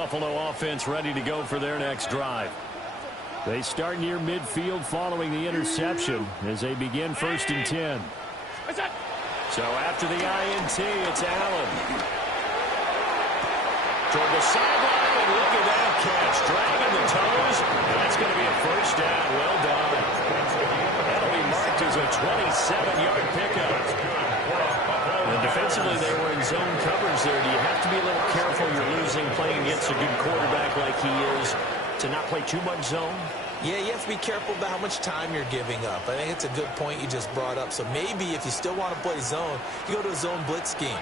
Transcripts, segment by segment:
Buffalo offense ready to go for their next drive. They start near midfield following the interception as they begin 1st and 10. So after the INT, it's Allen. Toward the sideline, and look at that catch. Dragging the toes. That's going to be a 1st down. Well done. That'll be marked as a 27-yard pickup. And defensively, they were in zone coverage there. Do you have to be a little careful you're losing playing against a good quarterback like he is to not play too much zone? Yeah, you have to be careful about how much time you're giving up. I think it's a good point you just brought up. So maybe if you still want to play zone, you go to a zone blitz scheme.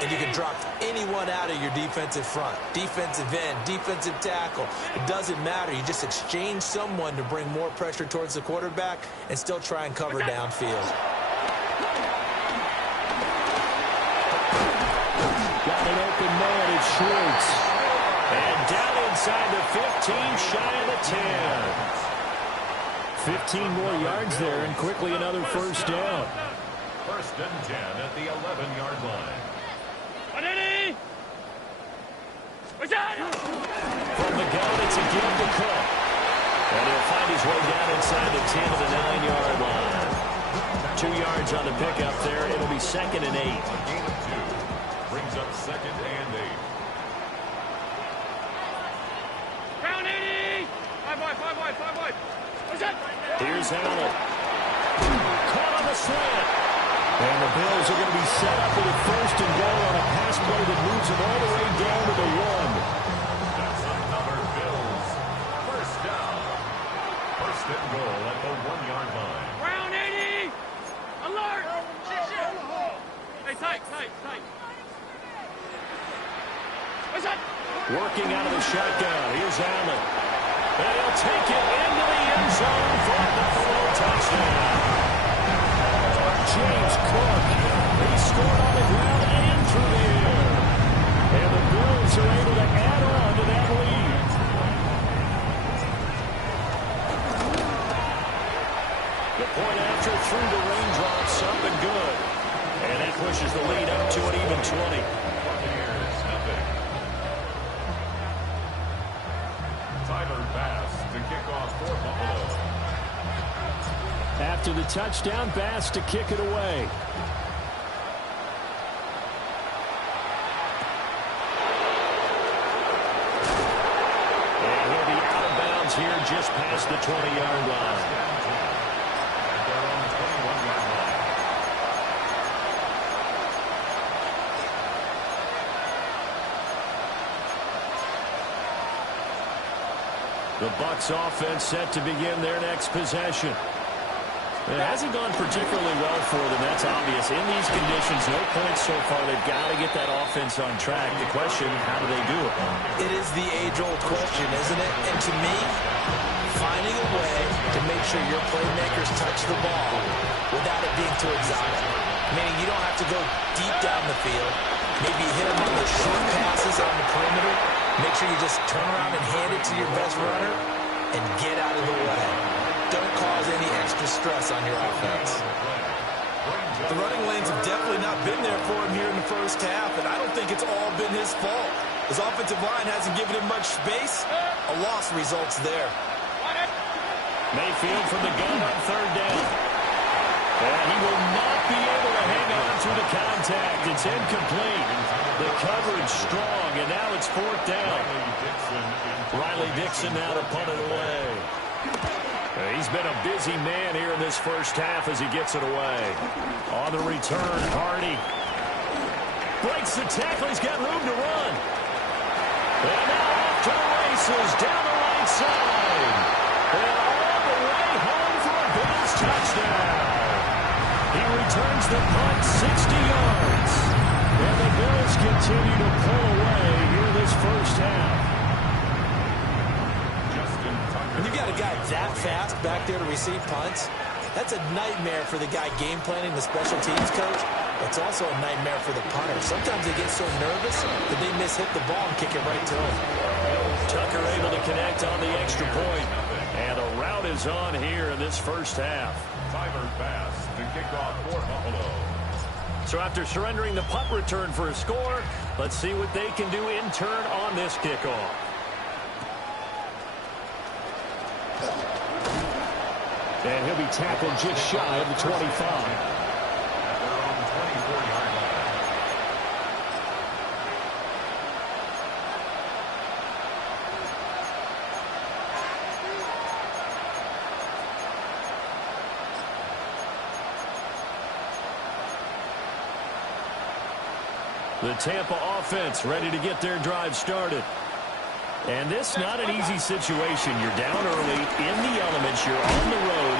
And you can drop anyone out of your defensive front. Defensive end, defensive tackle. It doesn't matter. You just exchange someone to bring more pressure towards the quarterback and still try and cover downfield. Got an open man, it's Schwartz. And down inside the 15, shy of the 10. 15 more yards there, and quickly another 1st down. 1st and 10 at the 11-yard line. From the gun, it's a give to Cook. And he'll find his way down inside the 10 to the 9-yard line. 2 yards on the pickup there. It'll be 2nd and 8. A gain of 2. Brings up 2nd and 8. Round 80! 5 wide. What's that? Here's Allen. Caught on the slant. And the Bills are going to be set up with a 1st and goal on a pass play that moves them all the way down to the 1. That's another Bills 1st down. 1st and goal at the 1-yard line. Round 80! Alert! Hey, tight. What's that? Working out of the shotgun. Here's Allen. And he'll take it into the end zone for a Buffalo touchdown. James Cook. He scored on the ground and through the air. And the Bills are able to add on to that lead. The point after through the raindrops, up and good. And that pushes the lead up to an even 20. Buccaneers, nothing. Tyler Bass to kick off for Buffalo. After the touchdown, Bass to kick it away. And he'll be out of bounds here just past the 20-yard line. At their own 21-yard line. The Bucs offense set to begin their next possession. It hasn't gone particularly well for them, that's obvious. In these conditions, no points so far. They've got to get that offense on track. The question, how do they do it? It is the age-old question, isn't it? And to me, finding a way to make sure your playmakers touch the ball without it being too exotic. Meaning you don't have to go deep down the field. Maybe hit them on the short passes on the perimeter. Make sure you just turn around and hand it to your best runner and get out of the way. Don't cause any extra stress on your offense. The running lanes have definitely not been there for him here in the 1st half, and I don't think it's all been his fault. His offensive line hasn't given him much space. A loss results there. Mayfield from the gun on 3rd down. And he will not be able to hang on through the contact. It's incomplete. The coverage strong, and now it's 4th down. Riley Dixon now to punt it away. He's been a busy man here in this 1st half as he gets it away. On the return, Hardy breaks the tackle. He's got room to run. And now off to the races down the right side. And all the way home for a Bills touchdown. He returns the punt 60 yards. And the Bills continue to pull away here this 1st half. When you got a guy that fast back there to receive punts, that's a nightmare for the guy game planning, the special teams coach. It's also a nightmare for the punter. Sometimes they get so nervous that they miss-hit the ball and kick it right to him. Tucker able to connect on the extra point. And a rout is on here in this 1st half. Tyler Bass to kick off for Buffalo. So after surrendering the punt return for a score, Let's see what they can do in turn on this kickoff. And he'll be tackled just shy of the 25. At their own 24-yard line. The Tampa offense ready to get their drive started. And this not an easy situation. You're down early, in the elements, you're on the road.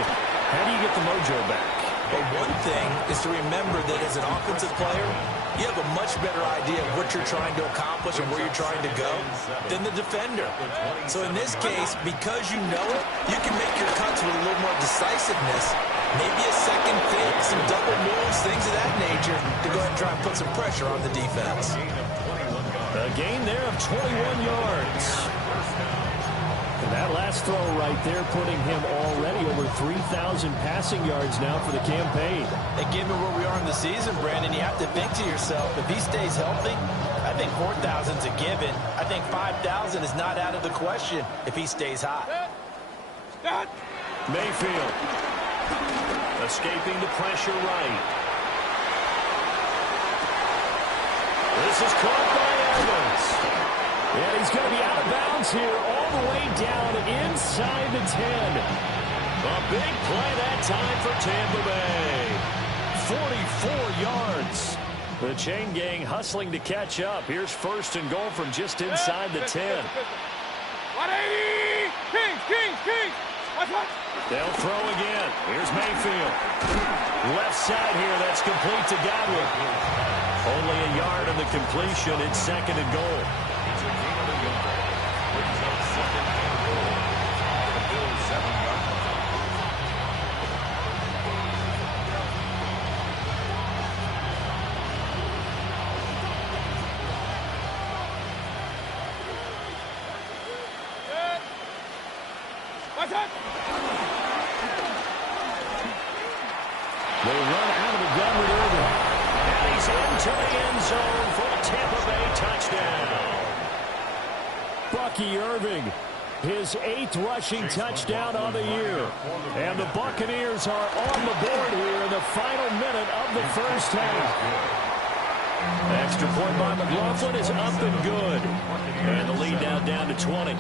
How do you get the mojo back? But one thing is to remember that as an offensive player, you have a much better idea of what you're trying to accomplish and where you're trying to go than the defender. So in this case, because you know it, you can make your cuts with a little more decisiveness. Maybe a second fake, some double moves, things of that nature to go ahead and try and put some pressure on the defense. A gain there of 21 yards. And that last throw right there putting him already over 3,000 passing yards now for the campaign. And given where we are in the season, Brandon, you have to think to yourself, if he stays healthy, I think 4,000 is a given. I think 5,000 is not out of the question if he stays hot. Mayfield escaping the pressure right. This is caught by Evans. And he's going to be out of bounds here all the way down inside the 10. A big play that time for Tampa Bay. 44 yards. The chain gang hustling to catch up. Here's first and goal from just inside the 10. 180! Kings! They'll throw again. Here's Mayfield. Left side here, that's complete to Godwin. Only a yard on the completion. It's second and goal. It's a gain of a yard. Brings up second and goal. The Bills 7-yard line. What's up? They run out of the gun with Irving. And he's into the end zone for a Tampa Bay touchdown. Bucky Irving, his 8th rushing touchdown of the year. And the Buccaneers are on the board here in the final minute of the first half. Extra point by McLaughlin is up and good. And the lead now down to 20.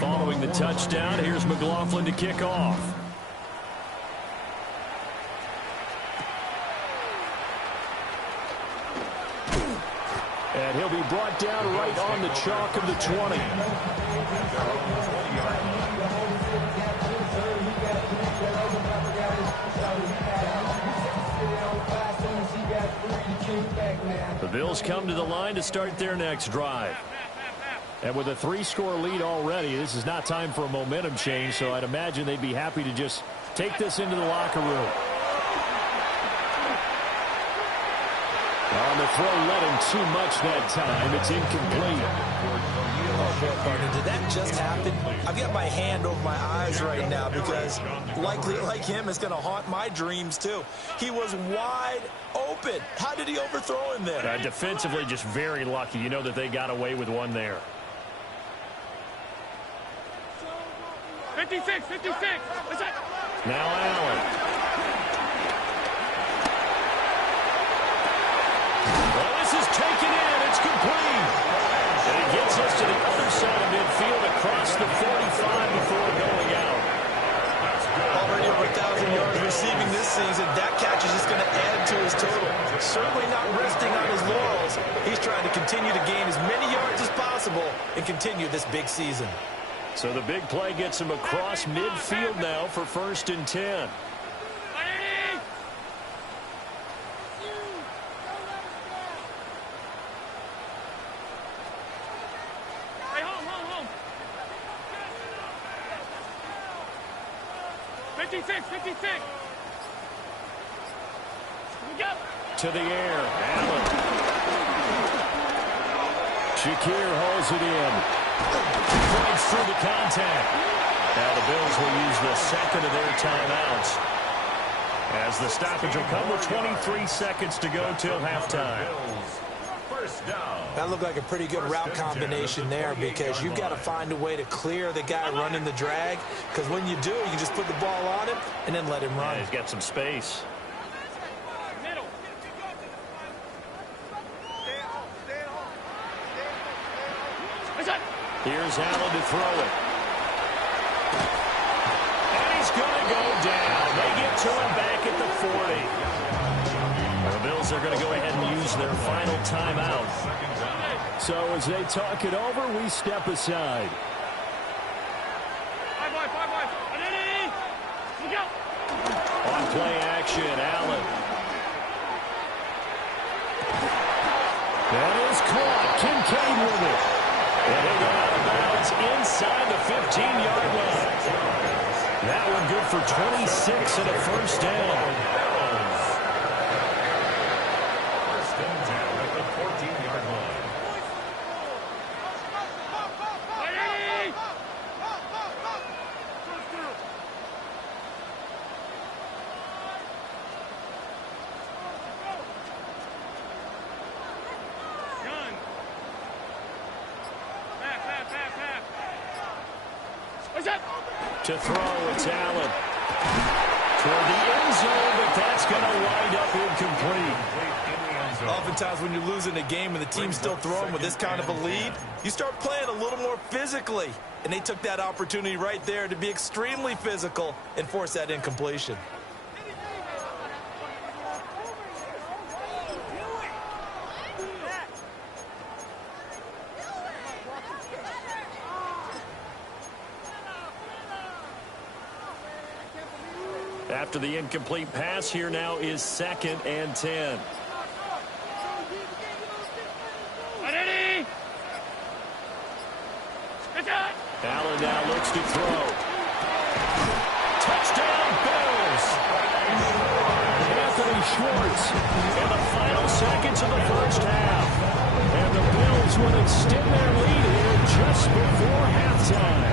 Following the touchdown, here's McLaughlin to kick off. And he'll be brought down right on the chalk of the 20. The Bills come to the line to start their next drive. And with a 3-score lead already, this is not time for a momentum change, so I'd imagine they'd be happy to just take this into the locker room. On the throw, let him too much that time. It's incomplete. Did that just happen? I've got my hand over my eyes right now because, likely like him, it's going to haunt my dreams too. He was wide open. How did he overthrow him there? Defensively, just very lucky. You know that they got away with one there. 56! What's that? Now Allen. Well, this is taken in. It's complete. And it gets us to the other side of midfield across the 45 before going out. Already over 1,000 yards receiving this season. That catch is just going to add to his total. Certainly not resting on his laurels. He's trying to continue to gain as many yards as possible and continue this big season. So the big play gets him across midfield now for first and 10. 180! Hey, home. 56! Go! To the air, Allen. Shakir holds it in. Breaks through the contact. Now the Bills will use the second of their timeouts, as the stoppage will come with 23 seconds to go till halftime. First down. That looked like a pretty good route combination there, because you've got to find a way to clear the guy running the drag, because when you do, you can just put the ball on him and then let him run. Yeah, he's got some space. Middle. Here's Allen to throw it. And he's going to go down. They get to him back at the 40. The Bills are going to go ahead and use their final timeout. So as they talk it over, we step aside. On play action, Allen. That is caught. Kincaid with it. And he'll go out of bounds inside the 15-yard line. That one good for 26 and a first down. First and 10 at the 14-yard line. To throw, it's Allen. Toward the end zone, but that's going to wind up incomplete. Oftentimes when you're losing a game and the team's still throwing with this kind of a lead, you start playing a little more physically. And they took that opportunity right there to be extremely physical and force that incompletion. After the incomplete pass, here now is 2nd and 10. Allen now looks to throw. Touchdown, Bills! Anthony Schwartz in the final seconds of the first half. And the Bills will extend their lead here just before halftime.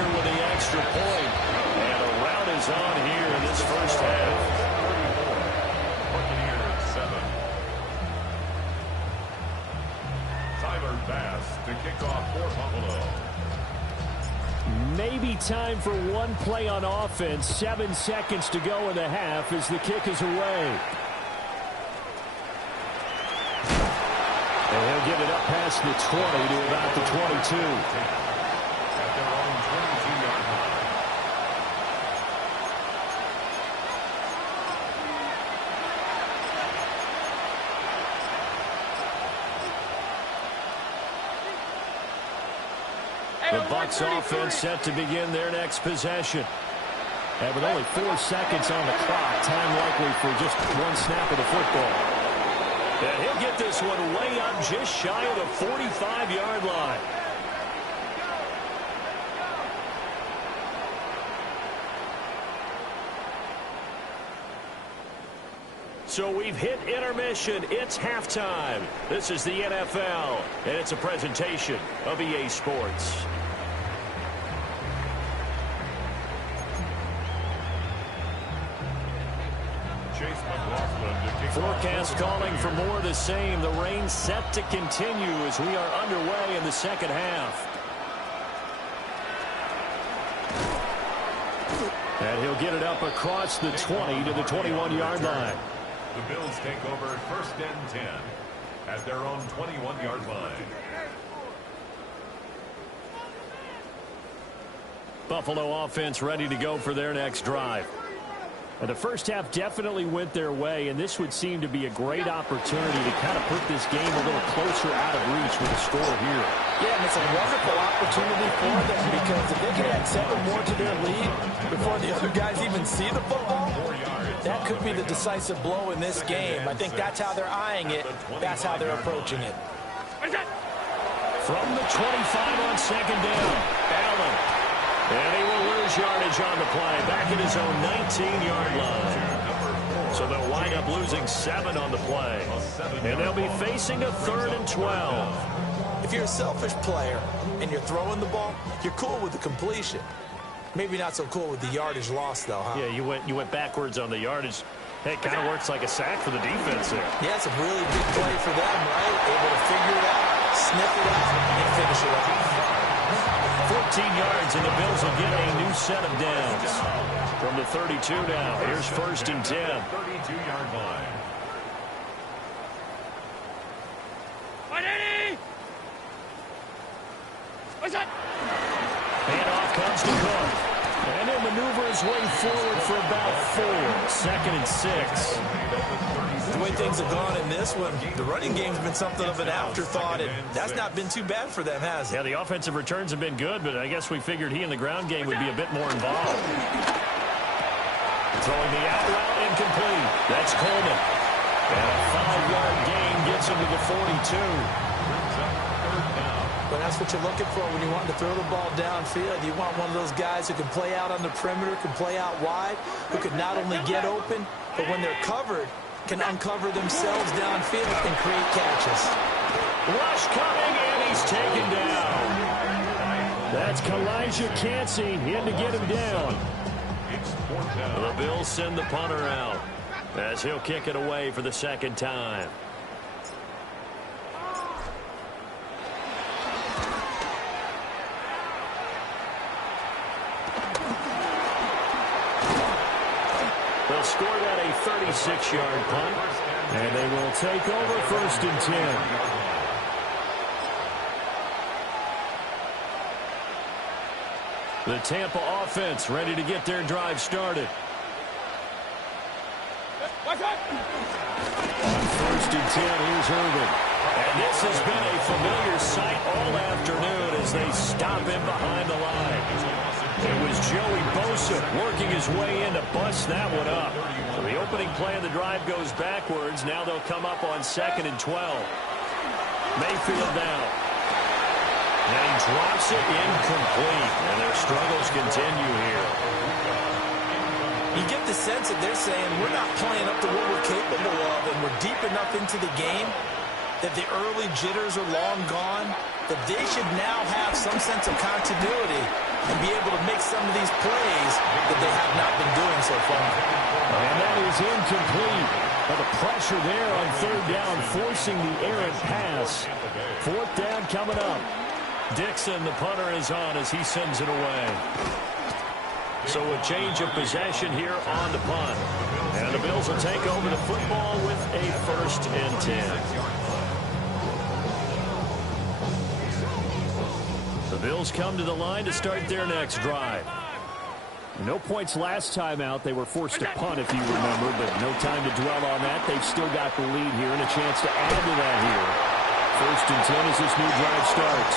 With the extra point, and a rout is on here in this first half. Buccaneers 7. Tyler Bass to kick off for Buffalo. Maybe time for one play on offense. 7 seconds to go in the half as the kick is away. And he'll give it up past the 20 to about the 22. The Bucs offense set to begin their next possession. And with only 4 seconds on the clock, time likely for just one snap of the football. And he'll get this one way up just shy of the 45-yard line. So we've hit intermission. It's halftime. This is the NFL, and it's a presentation of EA Sports. Forecast calling for more of the same. The rain set to continue as we are underway in the second half. And he'll get it up across the 20 to the 21-yard line. The Bills take over 1st and 10 at their own 21-yard line. Buffalo offense ready to go for their next drive. And the first half definitely went their way, and this would seem to be a great opportunity to kind of put this game a little closer out of reach with a score here. Yeah, and it's a wonderful opportunity for them, because if they can add 7 more to their lead before the other guys even see the football, that could be the decisive blow in this game. I think that's how they're eyeing it. That's how they're approaching it. From the 25 on 2nd down, Allen. And he will lose yardage on the play, back at his own 19-yard line. So they'll wind up losing 7 on the play. And they'll be facing a 3rd and 12. If you're a selfish player and you're throwing the ball, you're cool with the completion. Maybe not so cool with the yardage loss, though, huh? Yeah, you went backwards on the yardage. Hey, it kind of works like a sack for the defense there. Yeah, it's a really big play for them, right? Able to figure it out, sniff it out, and finish it off. 14 yards, and the Bills will get a new set of downs. From the 32 now, here's 1st and 10. 32-yard line. Handoff comes to Cook. And he'll maneuver his way forward for about 4. 2nd and 6. The way things have gone in this one, the running game's been something of an afterthought, and that's not been too bad for them, has it? Yeah, the offensive returns have been good, but I guess we figured he in the ground game would be a bit more involved. Throwing the out route, incomplete. That's Coleman. And a 5-yard gain gets him to the 42. But that's what you're looking for when you want to throw the ball downfield. You want one of those guys who can play out on the perimeter, can play out wide, who can not only get open, but when they're covered, can uncover themselves downfield and create catches. Rush coming, and he's taken down. That's Kalijah Cansey in to get him down. The Bills send the punter out as he'll kick it away for the 2nd time. They'll score that a 36-yard punt, and they will take over 1st and 10. The Tampa offense ready to get their drive started. On 1st and 10, here's Irvin. And this has been a familiar sight all afternoon as they stop him behind the line. It was Joey Bosa working his way in to bust that one up. So the opening play of the drive goes backwards. Now they'll come up on 2nd and 12. Mayfield now. And he drops it incomplete. And their struggles continue here. You get the sense that they're saying we're not playing up to what we're capable of, and we're deep enough into the game that the early jitters are long gone, that they should now have some sense of continuity and be able to make some of these plays that they have not been doing so far. And that is incomplete. But the pressure there on 3rd down, forcing the errant pass. 4th down coming up. Dixon, the punter, is on as he sends it away. So a change of possession here on the punt. And the Bills will take over the football with a 1st and 10. The Bills come to the line to start their next drive. No points last time out. They were forced to punt, if you remember, but no time to dwell on that. They've still got the lead here and a chance to add to that here. 1st and 10 as this new drive starts.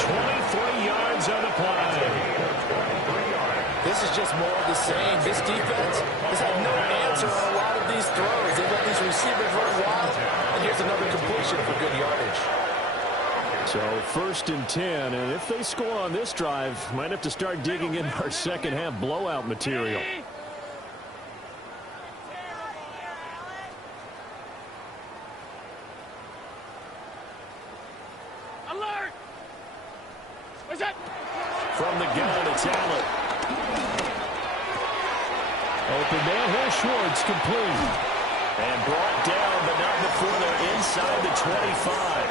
23 yards on the play. This is just more of the same. This defense has had no answer on a lot of these throws. They let these receivers run wild, and here's another completion for good yardage. So 1st and 10, and if they score on this drive, might have to start digging in our second half blowout material. Alert! What's that? From the gun, it's Allen. Open man, here's Schwartz, complete. And brought down, but not before they're inside the 25.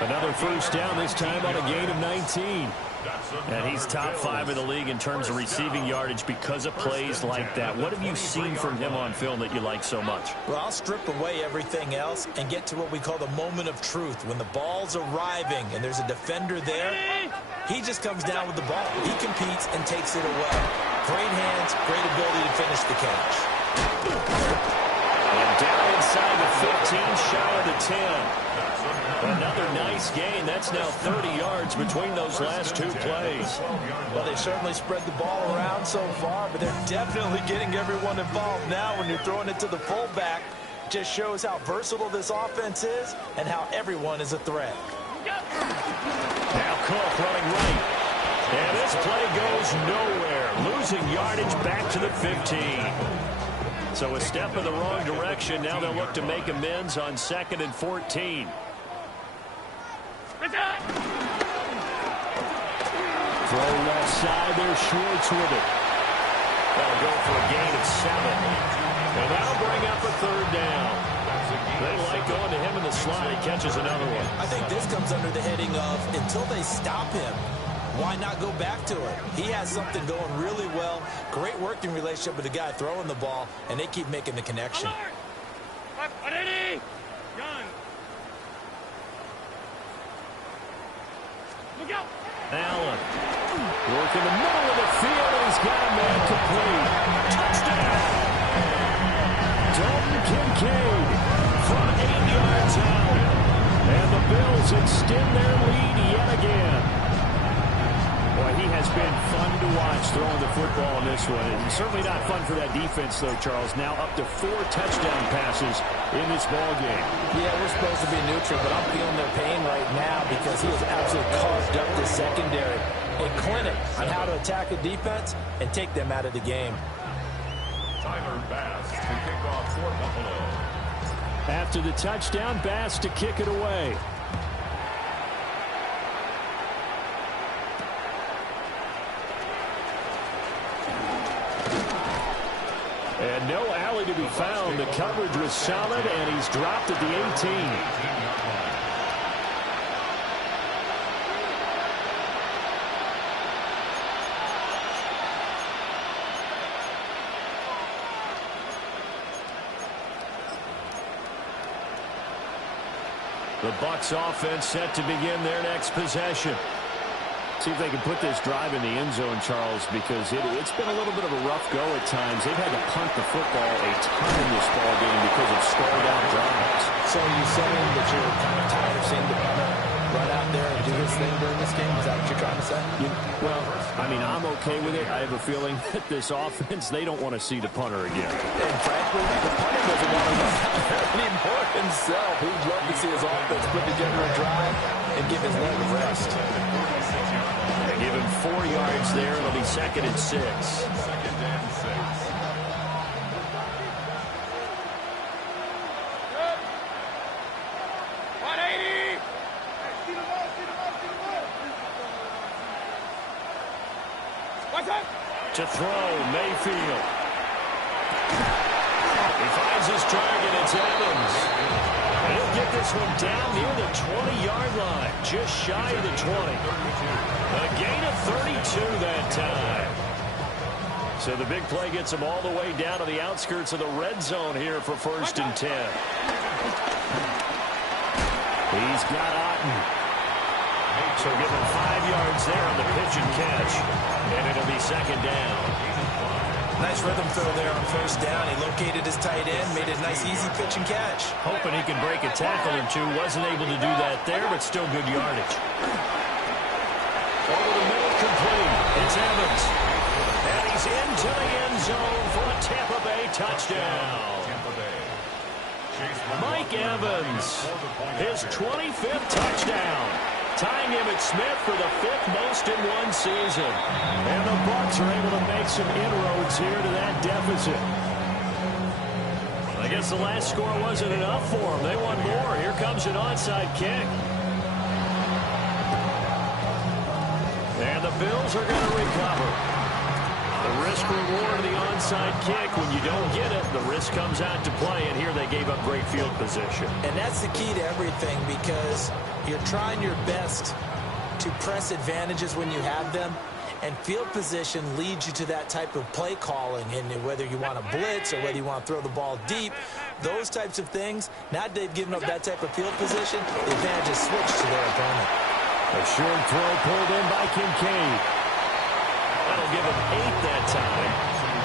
Another 1st down, this time on a gain of 19. And he's top 5 in the league in terms of receiving yardage because of plays like that. What have you seen from him on film that you like so much? Well, I'll strip away everything else and get to what we call the moment of truth. When the ball's arriving and there's a defender there, he just comes down with the ball. He competes and takes it away. Great hands, great ability to finish the catch. And down inside the 15, shy of the 10. Another nice gain. That's now 30 yards between those last 2 plays. Well, they certainly spread the ball around so far, but they're definitely getting everyone involved now when you're throwing it to the fullback. Just shows how versatile this offense is and how everyone is a threat. Now Cook running right. And this play goes nowhere. Losing yardage back to the 15. So a step in the wrong direction. Now they'll look to make amends on 2nd and 14. Throw left side there, Schwartz with it. That'll go for a gain of 7. And that'll bring up a third down. They like going to him in the slot. He catches another one. I think this comes under the heading of until they stop him, why not go back to it? He has something going really well. Great working relationship with the guy throwing the ball, and they keep making the connection. Ready? Gun. Look out. Allen working the middle of the field, and he's got a man complete. Touchdown! Dalton Kincaid from 8 yards out. And the Bills extend their lead yet again. Boy, he has been fun to watch throwing the football in this one. And certainly not fun for that defense, though, Charles. Now up to 4 touchdown passes in this ball game. Yeah, we're supposed to be neutral, but I'm feeling their pain right now because he has absolutely carved up the secondary. A clinic on how to attack a defense and take them out of the game. Tyler Bass to kick off for Buffalo. After the touchdown, Bass to kick it away. And no alley to be found. The coverage was solid, and he's dropped at the 18. The Bucs offense set to begin their next possession. See if they can put this drive in the end zone, Charles, because it's been a little bit of a rough go at times. They've had to punt the football a ton in this ball game because of stalled out drives. So are you saying that you're kind of tired of seeing the punter run out there and do his thing during this game? Is that what you're trying to say? Well, I mean, I'm okay with it. I have a feeling that this offense, they don't want to see the punter again. And frankly, the punter doesn't want to run out there anymore himself. He'd love to see his offense put together a drive and give his leg a rest. They give him 4 yards there. It'll be 2nd and 6. 2nd and 6. To throw, Mayfield. He finds his target. It's Evans. And he'll get this one down near the 20-yard line, just shy of the 20. A gain of 32 that time. So the big play gets him all the way down to the outskirts of the red zone here for 1st and 10. He's got Otten. So give him 5 yards there on the pitch and catch. And it'll be 2nd down. Nice rhythm throw there on 1st down. He located his tight end, made a nice easy pitch and catch. Hoping he can break a tackle or two. Wasn't able to do that there, but still good yardage. Over the middle, complete. It's Evans. And he's into the end zone for a Tampa Bay touchdown. Mike Evans, his 25th touchdown. Tying Emmitt Smith for the 5th most in one season. And the Bucs are able to make some inroads here to that deficit. I guess the last score wasn't enough for them. They want more. Here comes an onside kick. And the Bills are going to recover. The risk-reward of the onside kick, when you don't get it, the risk comes out to play, and here they gave up great field position. And that's the key to everything, because you're trying your best to press advantages when you have them, and field position leads you to that type of play calling, and whether you want to blitz or whether you want to throw the ball deep, those types of things. Now that they've given up that type of field position, the advantage is switched to their opponent. A short throw pulled in by Kincaid. That'll give him 8 that time,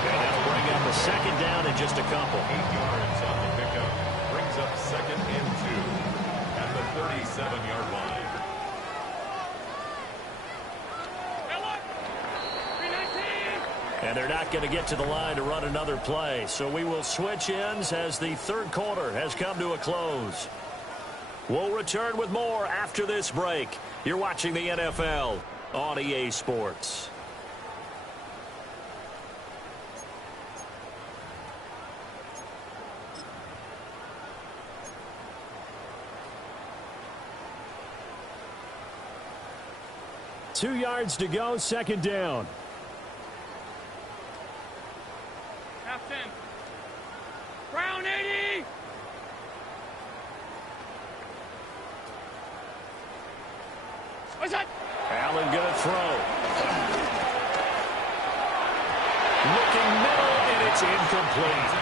and that'll bring up a 2nd down and just a couple. 8 yards on the pickup. Brings up 2nd and 2 at the 37-yard line. And they're not going to get to the line to run another play. So we will switch ends as the 3rd quarter has come to a close. We'll return with more after this break. You're watching the NFL on EA Sports. 2 yards to go, second down. Half 10. Brown 80. What's that? Allen going to throw. Looking middle, and it's incomplete.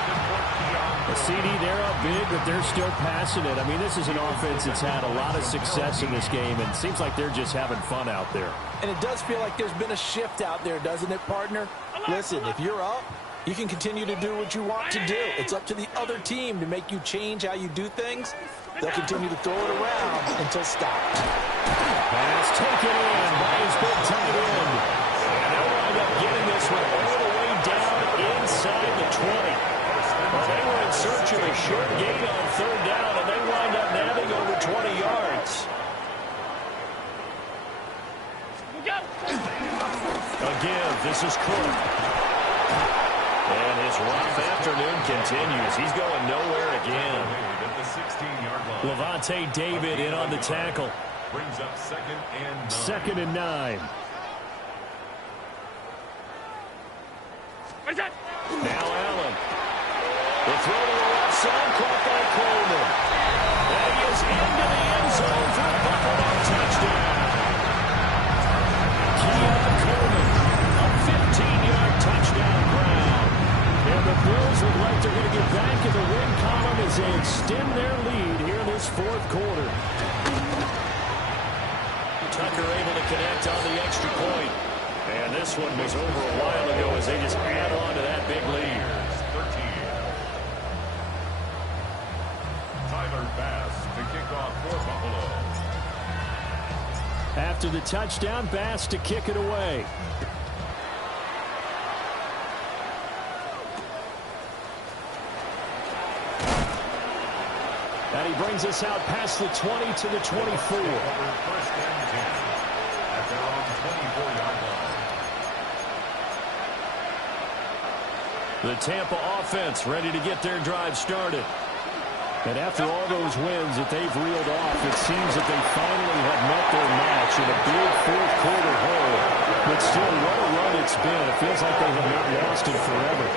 The CD, they're up big, but they're still passing it. I mean, this is an offense that's had a lot of success in this game, and it seems like they're just having fun out there. And it does feel like there's been a shift out there, doesn't it, partner? Listen, if you're up, you can continue to do what you want to do. It's up to the other team to make you change how you do things. They'll continue to throw it around until stopped. Pass taken in by his big tight end. And they'll wind up getting this one all the way down inside the 20. Well, they were in search of a short gain on third down, and they wind up nabbing over 20 yards. A give. This is Cook. And his rough afternoon continues. He's going nowhere again. Levante David in on the tackle. Brings up second and 9. Second and 9. Now Allen. The throw to the left side, caught by Coleman. And he is into the end zone for a Buffalo touchdown. Keon Coleman, a 15-yard touchdown ground. And the Bills look like they're going to get back in the win column as they extend their lead here in this fourth quarter. Tucker able to connect on the extra point. And this one was over a while ago as they just add on to that big lead. Tyler Bass to kick off for Buffalo. After the touchdown, Bass to kick it away. And he brings us out past the 20 to the 24. First and 10 at their own 24-yard line. The Tampa offense ready to get their drive started. And after all those wins that they've reeled off, it seems that they finally have met their match in a big fourth quarter hole. But still, what a run it's been. It feels like they have not lost it forever.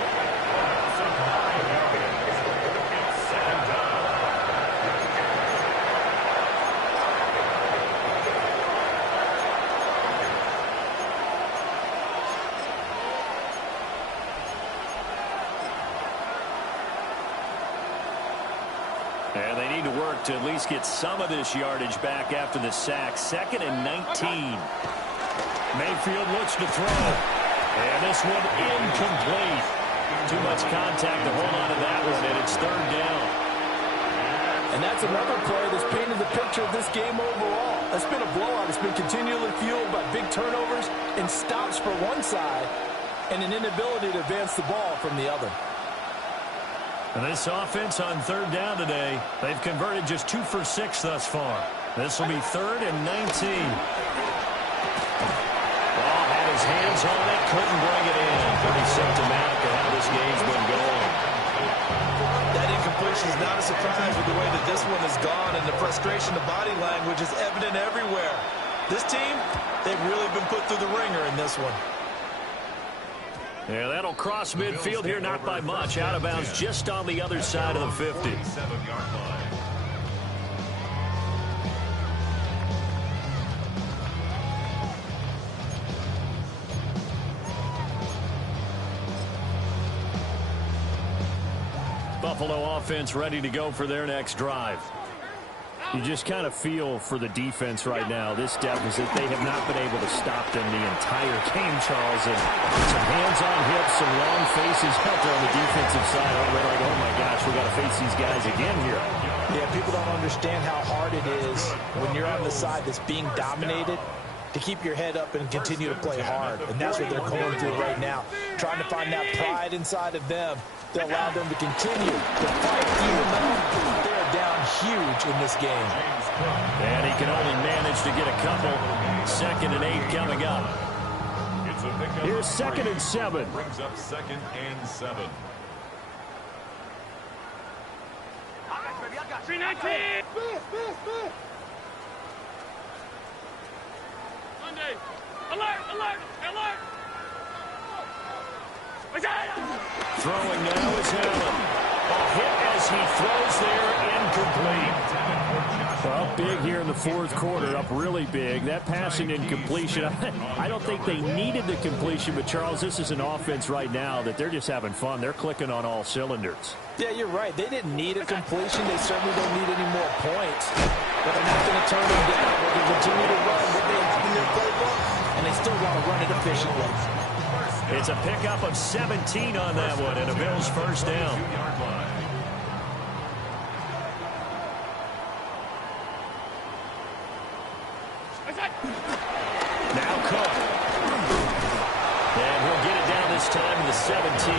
And they need to work to at least get some of this yardage back after the sack. Second and 19. Mayfield looks to throw. And this one incomplete. Too much contact to hold on to that one, and it's third down. And that's another play that's painted the picture of this game overall. It's been a blowout. It's been continually fueled by big turnovers and stops for one side and an inability to advance the ball from the other. And this offense on third down today, they've converted just 2 for 6 thus far. This will be third and 19. Ball had his hands on it, couldn't bring it in. Pretty symptomatic of how this game's been going. That incompletion is not a surprise with the way that this one has gone, and the frustration, the body language is evident everywhere. This team, they've really been put through the ringer in this one. Yeah, that'll cross midfield here, not by much. Out of bounds just on the other side of the 50. 7-yard line. Buffalo offense ready to go for their next drive. You just kind of feel for the defense right now. This deficit, they have not been able to stop them the entire game, Charles. And some hands on hips, some long faces out there on the defensive side. They're like, oh my gosh, we got to face these guys again here. Yeah, people don't understand how hard it is when you're on the side that's being dominated to keep your head up and continue to play hard. And that's what they're going through right now. Trying to find that pride inside of them to allow them to continue to fight even though they're down huge in this game. And he can only manage to get a couple. 2nd and 8 coming up. It's a pickup. Here's 2nd and 7. Brings up 2nd and 7. 319. Monday. Alert! Alert! Alert! Throwing now is Allen. A hit as he throws there, incomplete. Well, big here in the fourth quarter, up really big. That passing incompletion, I don't think they needed the completion, but Charles, this is an offense right now that they're just having fun. They're clicking on all cylinders. Yeah, you're right. They didn't need a completion. They certainly don't need any more points. But they're not going to turn them down. They can continue to run what they have in their playbook, and they still want to run it efficiently. It's a pickup of 17 on that one, and a Bills first down. Now Cook. And he'll get it down this time to the 17.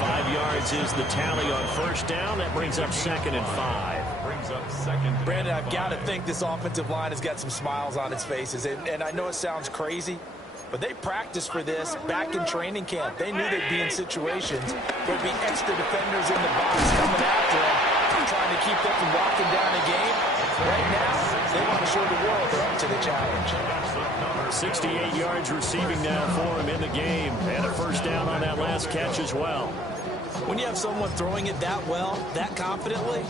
5 yards is the tally on first down. That brings up 2nd and 5. Brandon, I've got to think this offensive line has got some smiles on its faces. And I know it sounds crazy, but they practiced for this back in training camp. They knew they'd be in situations where there'd be extra defenders in the box coming after them, trying to keep them from locking down a game. Right now, they want to show the world they're up to the challenge. 68 yards receiving now for him in the game, and a first down on that last catch as well. When you have someone throwing it that well, that confidently,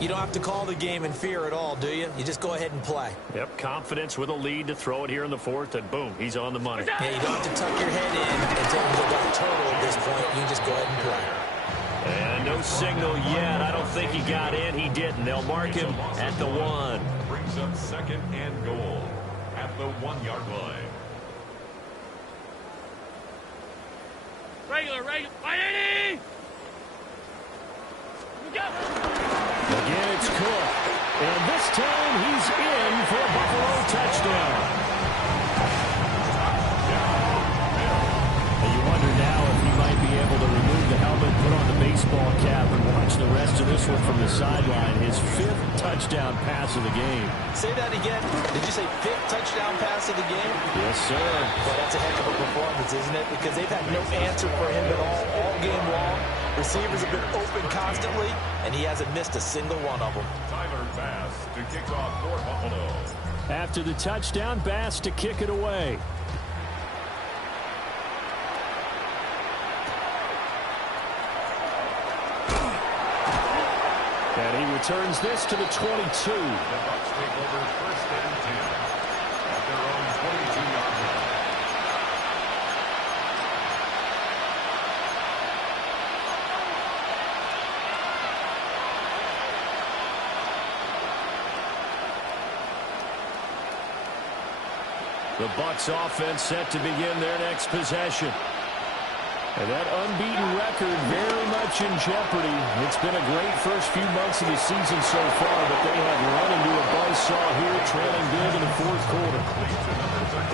you don't have to call the game in fear at all, do you? You just go ahead and play. Yep, confidence with a lead to throw it here in the fourth, and boom, he's on the money. Yeah, you don't have to tuck your head in and tell them they got a total at this point. You can just go ahead and play. And no signal yet. I don't think he got in. He didn't. They'll mark him at the 1. Brings up 2nd and goal at the 1-yard line. Regular. 180! Go! Again, it's Cook. And this time he's in for a Buffalo touchdown. And you wonder now if he might be able to remove the helmet, put on the baseball cap, and watch the rest of this one from the sideline. His 5th touchdown pass of the game. Say that again. Did you say 5th touchdown pass of the game? Yes, sir. Well, that's a heck of a performance, isn't it? Because they've had no answer for him at all game long. Receivers have been open constantly, and he hasn't missed a single one of them. Tyler Bass to kick off for Buffalo. After the touchdown, Bass to kick it away. And he returns this to the 22. The Bucs take over 1st and 10 at their own 22-yard line. The Bucs offense set to begin their next possession. And that unbeaten record very much in jeopardy. It's been a great first few months of the season so far, but they have run into a buzzsaw here, trailing big in the fourth quarter.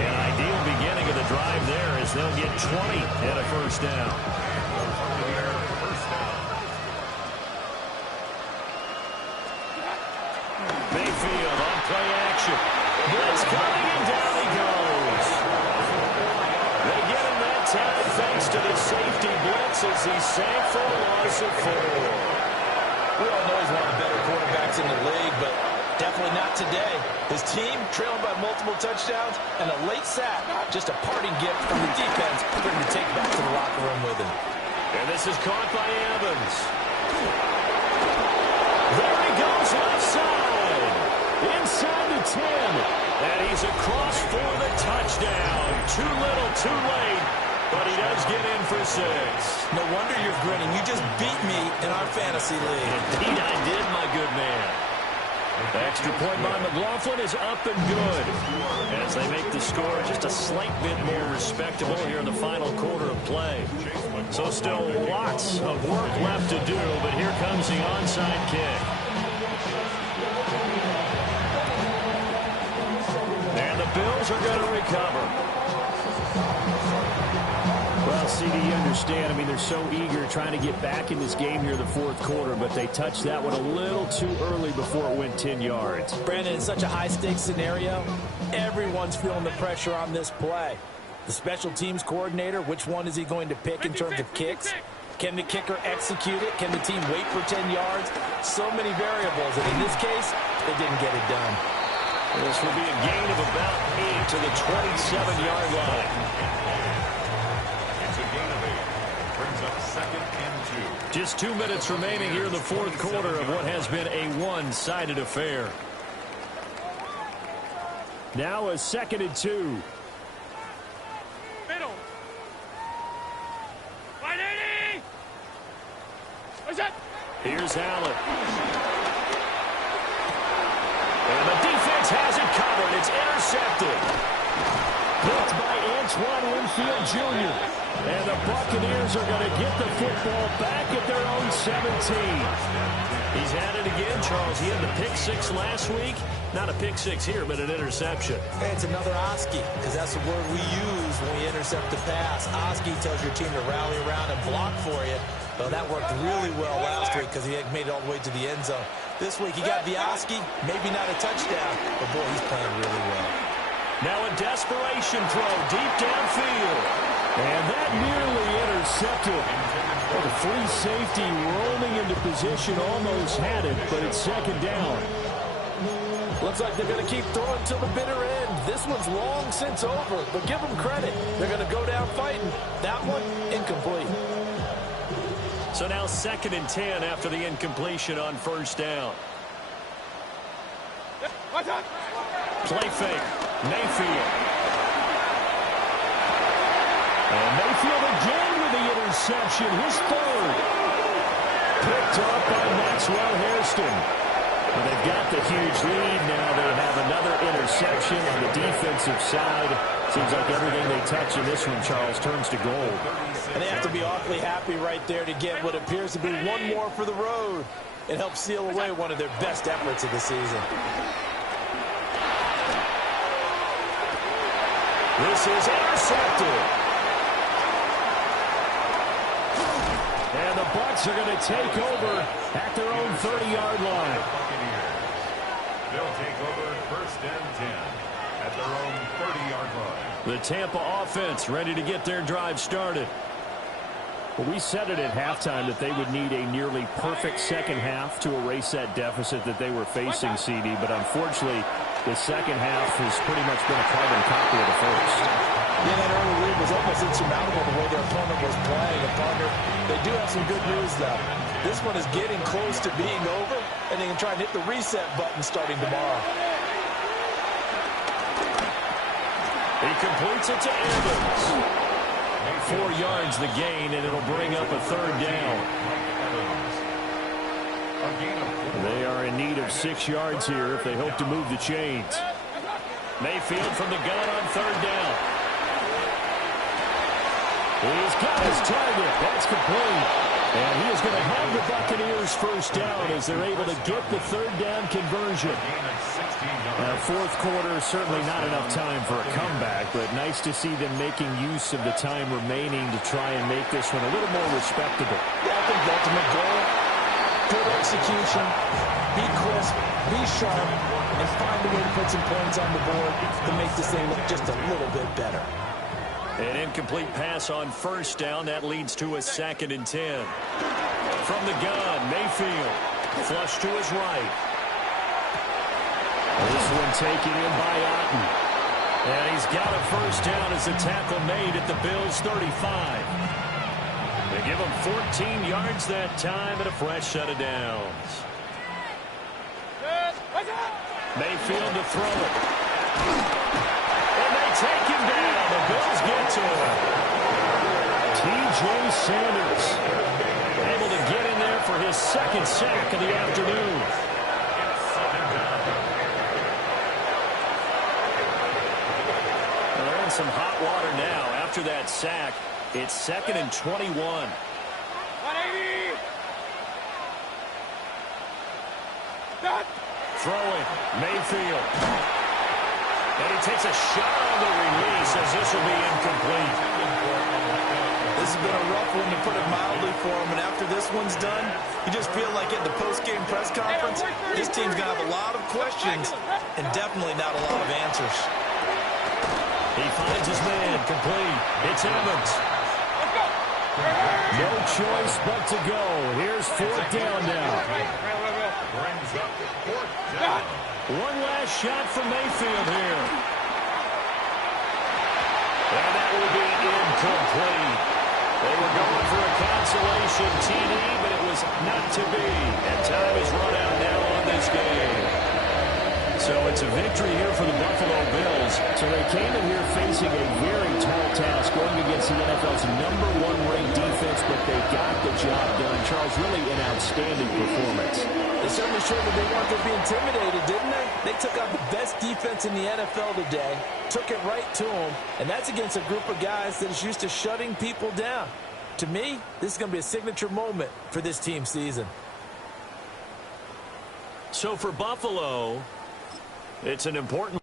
An ideal beginning of the drive there as they'll get 20 and a first down. Mayfield on play action. Blitz coming and down he goes. They get him that time thanks to the safety blitz as he sank for a loss of 4. We all know he's one of the better quarterbacks in the league, but definitely not today. His team trailing by multiple touchdowns and a late sack, just a parting gift from the defense for him to take back to the locker room with him. And this is caught by Evans. There he goes left side. Inside the 10. And he's across for the touchdown. Too little, too late. But he does get in for 6. No wonder you're grinning. You just beat me in our fantasy league. Indeed I did, my good man. The extra point by McLaughlin is up and good as they make the score just a slight bit more respectable here in the final quarter of play. So still lots of work left to do, but here comes the onside kick. And the Bills are going to recover. Well, CD, you understand. I mean, they're so eager trying to get back in this game here in the fourth quarter, but they touched that one a little too early before it went 10 yards. Brandon, in such a high-stakes scenario, everyone's feeling the pressure on this play. The special teams coordinator, which one is he going to pick in terms of kicks? Can the kicker execute it? Can the team wait for 10 yards? So many variables, and in this case, they didn't get it done. This will be a gain of about 8 to the 27-yard line. It's a gain of 8. Brings up 2nd and 2. Just 2 minutes remaining here in the fourth quarter of what has been a one-sided affair. Now a 2nd and 2. Middle. 180. What's that? Here's Allen. And the defense has it covered. It's intercepted. Picked by Antoine Winfield Jr. And the Buccaneers are going to get the football back at their own 17. He's had it again, Charles. He had the pick 6 last week. Not a pick 6 here, but an interception. Hey, it's another Oski, because that's the word we use when we intercept the pass. Oski tells your team to rally around and block for you. Well, that worked really well last week because he had made it all the way to the end zone. This week he got the Oski, maybe not a touchdown, but boy, he's playing really well. Now a desperation throw deep downfield. And that nearly intercepted. Well, the free safety rolling into position almost had it, but it's 2nd down. Looks like they're going to keep throwing till the bitter end. This one's long since over, but give them credit. They're going to go down fighting. That one, incomplete. So now 2nd and 10 after the incompletion on 1st down. Play fake. Mayfield. And Mayfield again with the interception. His 3rd. Picked up by Maxwell Hairston. Well, they've got the huge lead now. They have another interception on the defensive side. Seems like everything they touch in this one, Charles, turns to gold. And they have to be awfully happy right there to get what appears to be one more for the road. It helps seal away one of their best efforts of the season. This is intercepted. And the Bucs are going to take over at their own 30-yard line. They'll take over 1st and 10 at their own 30-yard line. The Tampa offense ready to get their drive started. Well, we said it at halftime that they would need a nearly perfect second half to erase that deficit that they were facing, CD. But unfortunately, the second half has pretty much been a carbon copy of the first. Yeah, that early lead was almost insurmountable the way their opponent was playing. And partner, they do have some good news, though. This one is getting close to being over, and they can try and hit the reset button starting tomorrow. He completes it to Evans. 4 yards the gain, and it'll bring up a 3rd down. They are in need of 6 yards here if they hope to move the chains. Mayfield from the gun on 3rd down. He's got his target. That's complete. And he is going to have the Buccaneers 1st down as they're able to get the 3rd down conversion. Fourth quarter, certainly not enough time for a comeback, but nice to see them making use of the time remaining to try and make this one a little more respectable. Yeah, I think the ultimate goal, good execution, be crisp, be sharp, and find a way to put some points on the board to make this thing look just a little bit better. An incomplete pass on 1st down. That leads to a 2nd and 10. From the gun, Mayfield. Flush to his right. This one taken in by Otten. And he's got a 1st down as the tackle made at the Bills' 35. They give him 14 yards that time and a fresh set of downs. Mayfield to throw it. And they take him down. The Bills get to him. T.J. Sanders able to get in there for his 2nd sack of the afternoon. Well, they're in some hot water now. After that sack, it's 2nd and 21. 180. Throwing, Mayfield. And he takes a shot on the release as this will be incomplete. This has been a rough one, to put it mildly, for him. And after this one's done, you just feel like at the post-game press conference, this team's going to have a lot of questions and definitely not a lot of answers. He finds his man, complete. It's Evans. No choice but to go. Here's 4th down now. Brings up 4th down. One last shot for Mayfield here. And that will be incomplete. They were going for a consolation TD, but it was not to be. And time is run out now on this game. So it's a victory here for the Buffalo Bills. So they came in here facing a very tall task, going against the NFL's #1 ranked defense, but they got the job done. Charles, really an outstanding performance. They certainly showed that they weren't going to be intimidated, didn't they? They took out the best defense in the NFL today, took it right to them, and that's against a group of guys that is used to shutting people down. To me, this is going to be a signature moment for this team season. So for Buffalo, it's an important